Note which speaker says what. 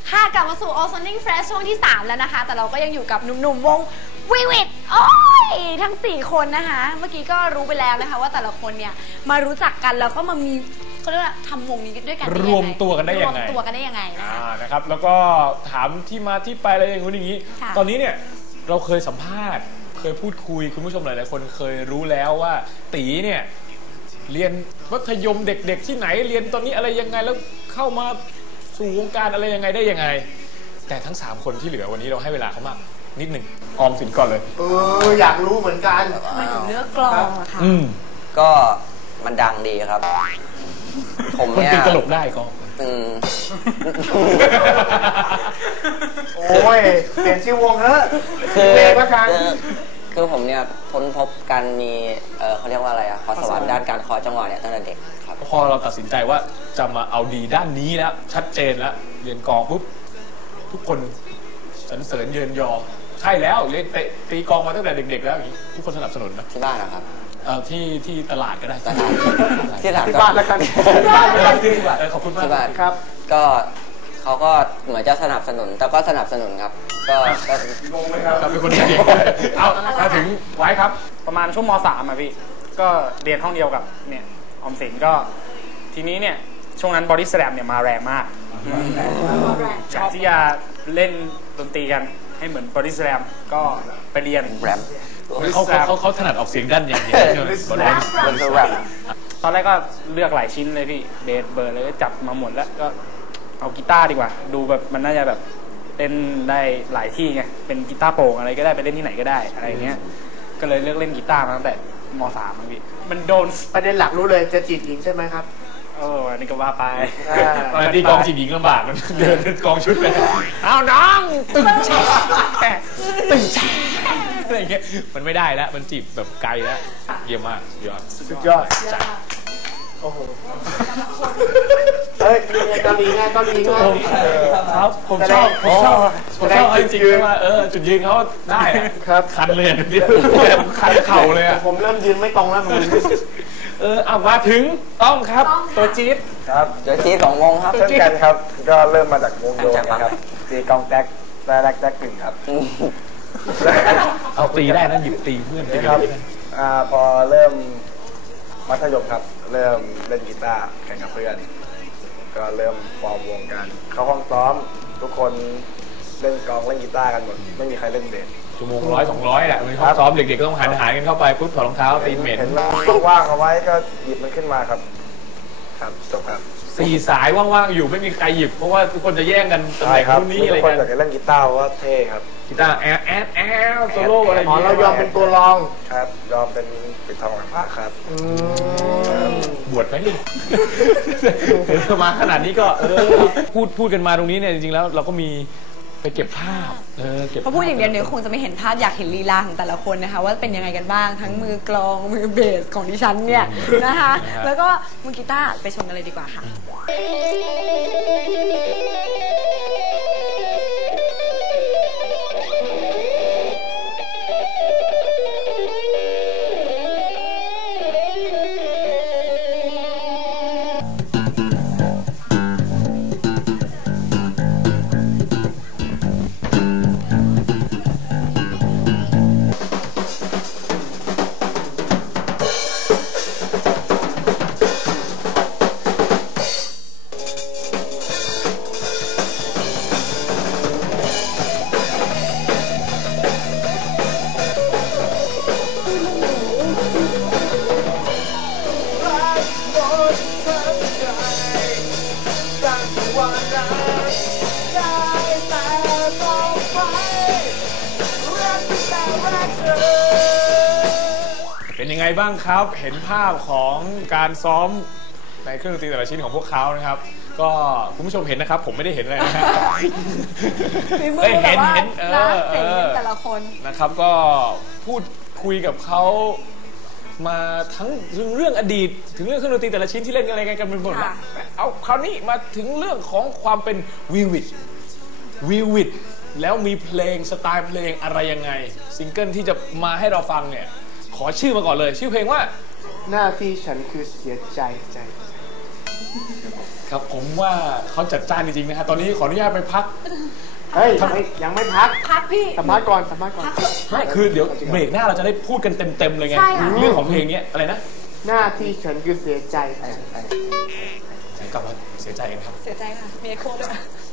Speaker 1: ค่ะกลับมาสู่ All Sounding Fresh ช่วงที่ 3 แล้วนะคะแต่เราก็ยังอยู่กับหนุ่มๆวงวิวิตโอ้ยทั้ง4คนนะคะเมื่อกี้ก็รู้ไปแล้วนะคะว่าแต่ละคนเนี่ยมารู้จักกันแล้วก็มามีเขาเรียกว่าทำวงนี้ด้วยกัน
Speaker 2: รวมตัวกันได้ยังไง
Speaker 1: นะครับ
Speaker 2: แล้วก็ถามที่มาที่ไปอะไรอย่างนู้นอย่างนี้ตอนนี้เนี่ยเราเคยสัมภาษณ์เคยพูดคุยคุณผู้ชมหลายๆคนเคยรู้แล้วว่าตีเนี่ยเรียนมัธยมเด็กๆที่ไหนเรียนตอนนี้อะไรยังไงแล้วเข้ามาสู่วงการอะไรยังไงได้ยังไงแต่ทั้ง3คนที่เหลือวันนี้เราให้เวลาเขามากนิดหนึ่งออมสินก่อนเลย
Speaker 3: อยากรู้เหมือนกัน
Speaker 1: ไม่ถึงเลือกกลองอะค่ะ
Speaker 4: ก็มันดังดีครับผมเนี่ย
Speaker 2: ตลกได้ก็
Speaker 3: โอ้ยเปลี่ยนชื่อวงเถอะ
Speaker 4: คือผมเนี่ยพ้นพบการมีเขาเรียกว่าอะไรอะพรสวรรค์ด้านการเคาะจังหวะเนี่ยตั้งแต่เด็กครับ
Speaker 2: พอเราตัดสินใจว่าจะมาเอาดีด้านนี้แล้วชัดเจนแล้วเรียนกลองปุ๊บทุกคนสรรเสริญเยินยอใช่แล้วเล่นตีกลองมาตั้งแต่เด็กๆแล้วอย่างนี้ทุกคนสนับสนุนนะ
Speaker 4: ที่บ้านนะครับ
Speaker 2: ที่ตลาดก็ได้
Speaker 4: ตลาดที่
Speaker 3: บ้านแล้วกัน
Speaker 2: ที่บ้านขอบคุณมาก
Speaker 4: ที่บ้าน
Speaker 3: ครับ
Speaker 4: ก็เขาก็เหมือนจะสนับสนุนแต่ก็สนับสนุนครับก็
Speaker 2: งงไหมครับเป็นคนดีเอามาถึงไว้ครับ
Speaker 5: ประมาณช่วงม.3อ่ะพี่ก็เรียนห้องเดียวกับเนี่ยออมสินก็ทีนี้เนี่ยช่วงนั้นบอดี้สแลมเนี่ยมาแรงมากจากที่จะเล่นดนตรีกันให้เหมือนบอดี้สแลมก็ไปเรียน
Speaker 4: แรม
Speaker 2: เขาถนัดออกเสียงด้านอย่างนี้ใช่ไหม
Speaker 5: ตอนแรกก็เลือกหลายชิ้นเลยพี่เบสเบิร์ดเลยก็จับมาหมดแล้วก็เอากีตาร์ดีกว่าดูแบบมันน่าจะแบบเล่นได้หลายที่ไงเป็นกีตาร์โปร่งอะไรก็ได้ไปเล่นที่ไหนก็ได้อะไรเงี้ยก็เลยเลือกเล่นกีตาร์มาตั้งแต่ม.3พี่
Speaker 3: มันโดนประเด็นหลักรู้เลยจะจีบหญิงใช่ไหมครับ
Speaker 5: อันนี้ก็ว่าไป
Speaker 2: ตีกองจีบหญิงลำบากมันเดินกองชุดไปเอาน้องตึงแช่อะไรเงี้ยมันไม่ได้แล้วมันจีบแบบไกลแล้วเยี่ยมมาก
Speaker 3: สุดยอดโอ้โหเฮ้ยก็มีง่าย
Speaker 2: ครับผมชอบจริงๆว่าจุดยืนเขาได้
Speaker 3: ครับ
Speaker 2: คันเลยคันเข่าเลย
Speaker 3: ผมเริ่มยืนไม่ตรงแล้ว
Speaker 2: มาถึงต้องครับตัวจี๊ด
Speaker 4: ครับตัวจี๊ดของวงครับ
Speaker 3: เช่นกันครับก็เริ่มมาจากวงโยนะครับตีกองแจ็คหนึ่งครับ
Speaker 2: เอาตีได้นะหยิบตีเพื่อน
Speaker 3: ครับพอเริ่มมัธยมครับเริ่มเล่นกีตาร์แข่งกับเพื่อนก็เริ่มฟอร์มวงกันเข้าห้องซ้อมทุกคนเล่นกลองเล่นกีตาร์กันหมดไม่มีใครเล่นเบส
Speaker 2: ชั่วโมง100-200แหละมันซ้อมเด็กๆก็ต้องหันกันเข้าไปปุ๊บถอดรองเท้าตีเมท
Speaker 3: เห็นมันว่างเอาไว้ก็หยิบมันขึ้นมาครับจบครับ
Speaker 2: 4 สายว่างๆอยู่ไม่มีใครหยิบเพราะว่าทุกคนจะแย่งกันตำแหน่งรุ่นนี้อะไร
Speaker 3: ทุกคนอยากจะเล่นกีตาร์ว่าเท่ครับ
Speaker 2: กีตาร์แอลโซโล่อะไรอย่างเงี้ย
Speaker 3: เรายอมเป็นตัวรองครับยอมเป็นปิดทองหลังพระครับ
Speaker 2: บวชไหมนี่มาขนาดนี้ก็พูดกันมาตรงนี้เนี่ยจริงๆแล้วเราก็มีไปเก็บภาพ
Speaker 1: เพราะพูดอย่างเดียวเนี่ยคงจะไม่เห็นภาพอยากเห็นลีลาของแต่ละคนนะคะว่าเป็นยังไงกันบ้างทั้งมือกลองมือเบสของดิฉันเนี่ยนะคะแล้วก็มือกีตาร์ไปชมกันเลยดีกว่าค่ะ
Speaker 2: เป็นยังไงบ้างครับเห็นภาพของการซ้อมในเครื่องดนตรีแต่ละชิ้นของพวกเขานะครับก็คุณผู้ชมเห็นนะครับผมไม่ได้เห็นอะไรนะ
Speaker 1: เห็นแต่ละคน
Speaker 2: นะครับก็พูดคุยกับเขามาทั้งเรื่องอดีตถึงเรื่องเครื่องดนตรีแต่ละชิ้นที่เล่นอะไรกันเป็นหมดแล้วเอาคราวนี้มาถึงเรื่องของความเป็นวิวิดแล้วมีเพลงสไตล์เพลงอะไรยังไงซิงเกิลที่จะมาให้เราฟังเนี่ยขอชื่อมาก่อนเลยชื่อเพลงว่า
Speaker 3: หน้าที่ฉันคือเสียใจ
Speaker 2: ครับผมว่าเขาจัดจ้านจริงๆนะฮะตอนนี้ขออนุญาตไปพัก
Speaker 6: เฮ้ยยังไม่พัก
Speaker 1: พักพี่
Speaker 6: สัมภาษณ์ก่อนสัมภาษณ์ก่อน
Speaker 1: พักเถอะ
Speaker 2: ไม่คือเดี๋ยวเบรกหน้าเราจะได้พูดกันเต็มๆเลยไง
Speaker 1: ใช่ค่ะ
Speaker 2: เรื่องของเพลงนี้อะไรนะ
Speaker 6: หน้าที่ฉันคือเสียใจ
Speaker 2: กลับมาเสียใจกันครับ
Speaker 1: เสียใจค่ะมีเอโคด้วย